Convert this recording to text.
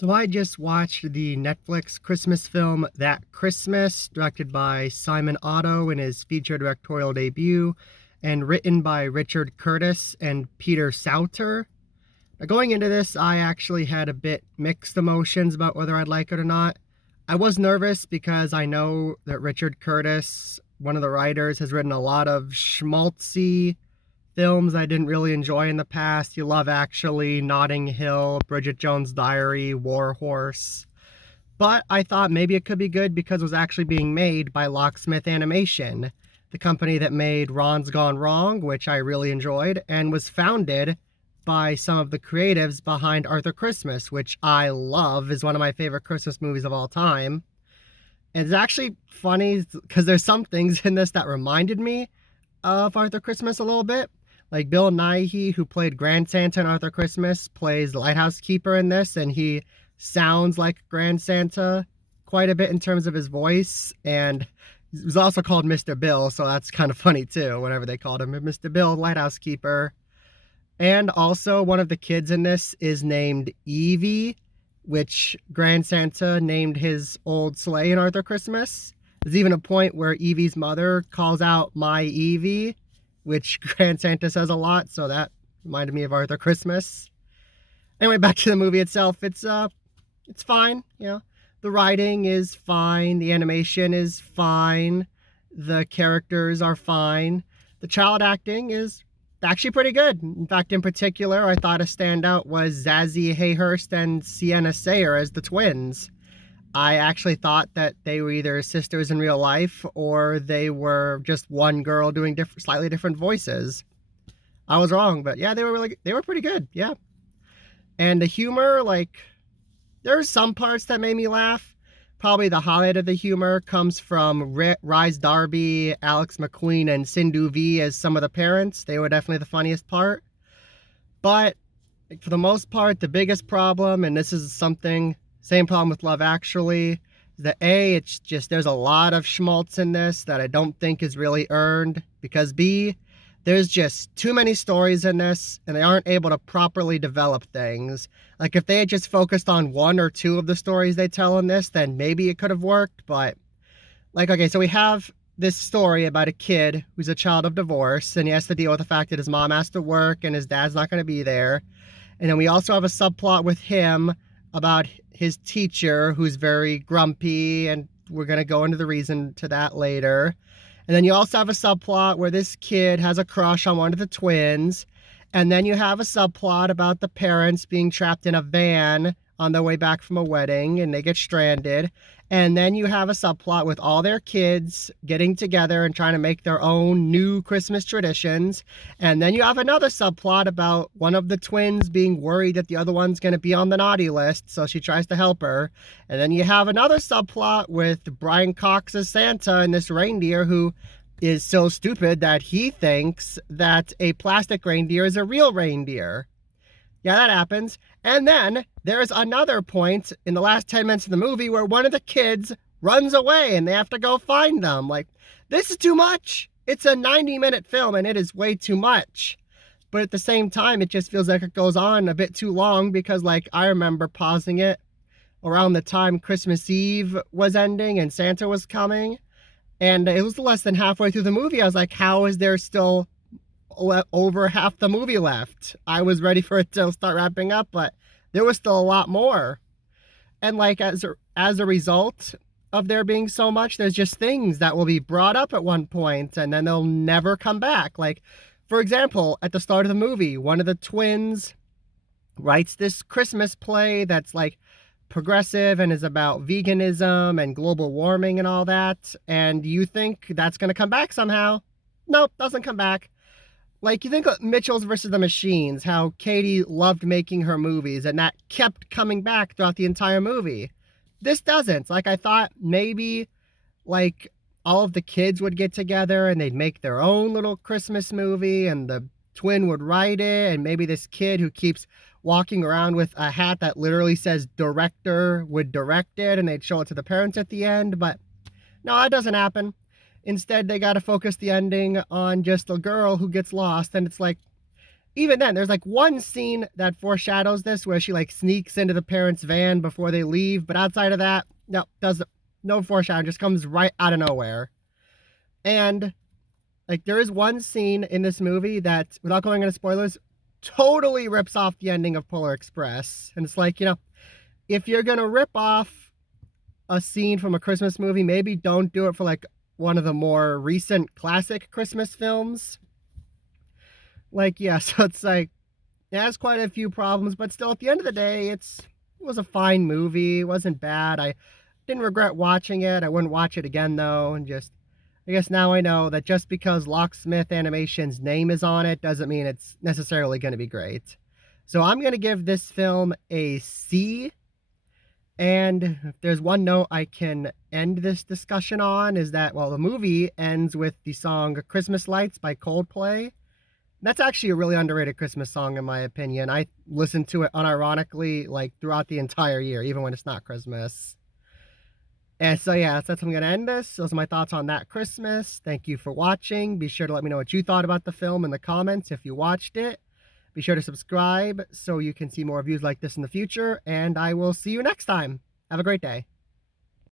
So I just watched the Netflix Christmas film That Christmas, directed by Simon Otto in his feature directorial debut, and written by Richard Curtis and Peter Sauter. Now, going into this, I actually had a bit mixed emotions about whether I'd like it or not. I was nervous because I know that Richard Curtis, one of the writers, has written a lot of schmaltzy films I didn't really enjoy in the past. You Love Actually, Notting Hill, Bridget Jones' Diary, War Horse. But I thought maybe it could be good because it was actually being made by Locksmith Animation, the company that made Ron's Gone Wrong, which I really enjoyed, and was founded by some of the creatives behind Arthur Christmas, which I love, is one of my favorite Christmas movies of all time. And it's actually funny because there's some things in this that reminded me of Arthur Christmas a little bit. Like Bill Nighy, who played Grand Santa in Arthur Christmas, plays the lighthouse keeper in this, and he sounds like Grand Santa quite a bit in terms of his voice. And he was also called Mr. Bill, so that's kind of funny too, whenever they called him Mr. Bill, lighthouse keeper. And also, one of the kids in this is named Evie, which Grand Santa named his old sleigh in Arthur Christmas. There's even a point where Evie's mother calls out "my Evie," which Grand Santa says a lot, so that reminded me of Arthur Christmas. Anyway, back to the movie itself. It's fine, you know. The writing is fine, the animation is fine, the characters are fine. The child acting is actually pretty good. In fact, in particular, I thought a standout was Zazie Hayhurst and Sienna Sayer as the twins. I actually thought that they were either sisters in real life or they were just one girl doing slightly different voices. I was wrong, but yeah, they were pretty good. Yeah. And the humor, like, there's some parts that made me laugh. Probably the highlight of the humor comes from Rhys Darby, Alex McQueen, and Sindhu Vee as some of the parents. They were definitely the funniest part. But for the most part, the biggest problem, and this is something, same problem with Love Actually, that A, it's just, there's a lot of schmaltz in this that I don't think is really earned, because B, there's just too many stories in this, and they aren't able to properly develop things. Like, if they had just focused on one or two of the stories they tell in this, then maybe it could have worked, but, like, okay, so we have this story about a kid who's a child of divorce, and he has to deal with the fact that his mom has to work and his dad's not going to be there. And then we also have a subplot with him about his teacher who's very grumpy, and we're going to go into the reason to that later. And then you also have a subplot where this kid has a crush on one of the twins. And then you have a subplot about the parents being trapped in a van on their way back from a wedding and they get stranded. And then you have a subplot with all their kids getting together and trying to make their own new Christmas traditions. And then you have another subplot about one of the twins being worried that the other one's going to be on the naughty list, so she tries to help her. And then you have another subplot with Brian Cox as Santa and this reindeer who is so stupid that he thinks that a plastic reindeer is a real reindeer. Yeah, that happens. And then there's another point in the last 10 minutes of the movie where one of the kids runs away and they have to go find them. Like, this is too much. It's a 90-minute film and it is way too much. But at the same time, it just feels like it goes on a bit too long because, like, I remember pausing it around the time Christmas Eve was ending and Santa was coming. And it was less than halfway through the movie. I was like, how is there still over half the movie left? I was ready for it to start wrapping up, but there was still a lot more. And like as a result of there being so much, there's just things that will be brought up at one point and then they'll never come back. Like, for example, at the start of the movie, one of the twins writes this Christmas play that's like progressive and is about veganism and global warming and all that. And you think that's going to come back somehow. Nope, doesn't come back. Like, you think of Mitchell's versus the Machines, how Katie loved making her movies, and that kept coming back throughout the entire movie. This doesn't. Like, I thought maybe, like, all of the kids would get together and they'd make their own little Christmas movie, and the twin would write it, and maybe this kid who keeps walking around with a hat that literally says director would direct it, and they'd show it to the parents at the end, but no, that doesn't happen. Instead, they got to focus the ending on just a girl who gets lost, and it's like, even then, there's like one scene that foreshadows this where she like sneaks into the parents' van before they leave, but outside of that, no, does no foreshadowing, just comes right out of nowhere. And like there is one scene in this movie that, without going into spoilers, totally rips off the ending of Polar Express. And it's like, if you're gonna rip off a scene from a Christmas movie, maybe don't do it for like one of the more recent classic Christmas films. Like, yeah, so it's like it has quite a few problems, but still, at the end of the day, it was a fine movie. It wasn't bad. I didn't regret watching it. I wouldn't watch it again though, and just I guess now I know that just because Locksmith Animation's name is on it doesn't mean it's necessarily going to be great. So I'm going to give this film a C. And if there's one note I can end this discussion on is that, well, the movie ends with the song Christmas Lights by Coldplay. That's actually a really underrated Christmas song in my opinion. I listen to it unironically like throughout the entire year, even when it's not Christmas. And so yeah, that's how I'm going to end this. Those are my thoughts on That Christmas. Thank you for watching. Be sure to let me know what you thought about the film in the comments if you watched it. Be sure to subscribe so you can see more reviews like this in the future, and I will see you next time. Have a great day.